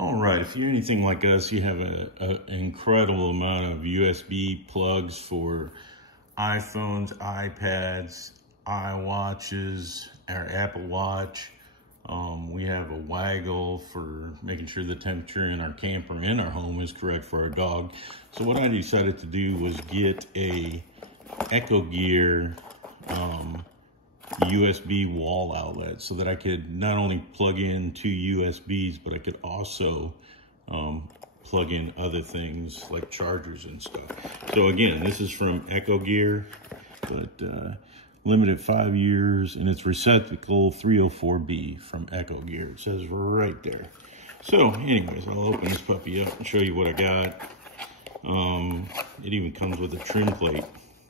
All right, if you're anything like us, you have an incredible amount of USB plugs for iPhones, iPads, iWatches, our Apple Watch. We have a waggle for making sure the temperature in our camper and our home is correct for our dog. So what I decided to do was get a ECHOGEAR USB wall outlet so that I could not only plug in two USBs, but I could also plug in other things like chargers and stuff. So again, this is from ECHOGEAR, but limited 5 years, and it's receptacle 304B from ECHOGEAR. It says right there. So anyways, I'll open this puppy up and show you what I got. It even comes with a trim plate,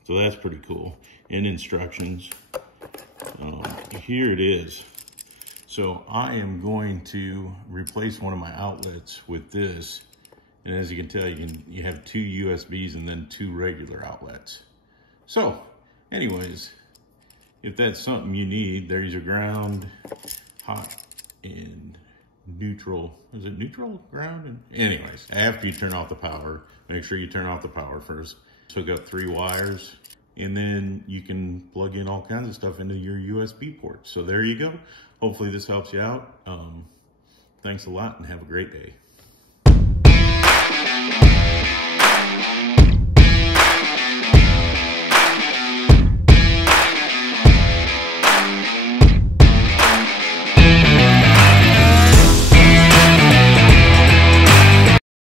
so that's pretty cool, and instructions. Here it is. So I am going to replace one of my outlets with this, and as you can tell, you have two USBs and then two regular outlets. So anyways, if that's something you need, there's your ground, hot, and neutral. Is it neutral, ground? And anyways, after you turn off the power, make sure you turn off the power first. Hook up 3 wires, and then you can plug in all kinds of stuff into your USB port. So there you go. Hopefully this helps you out. Thanks a lot and have a great day.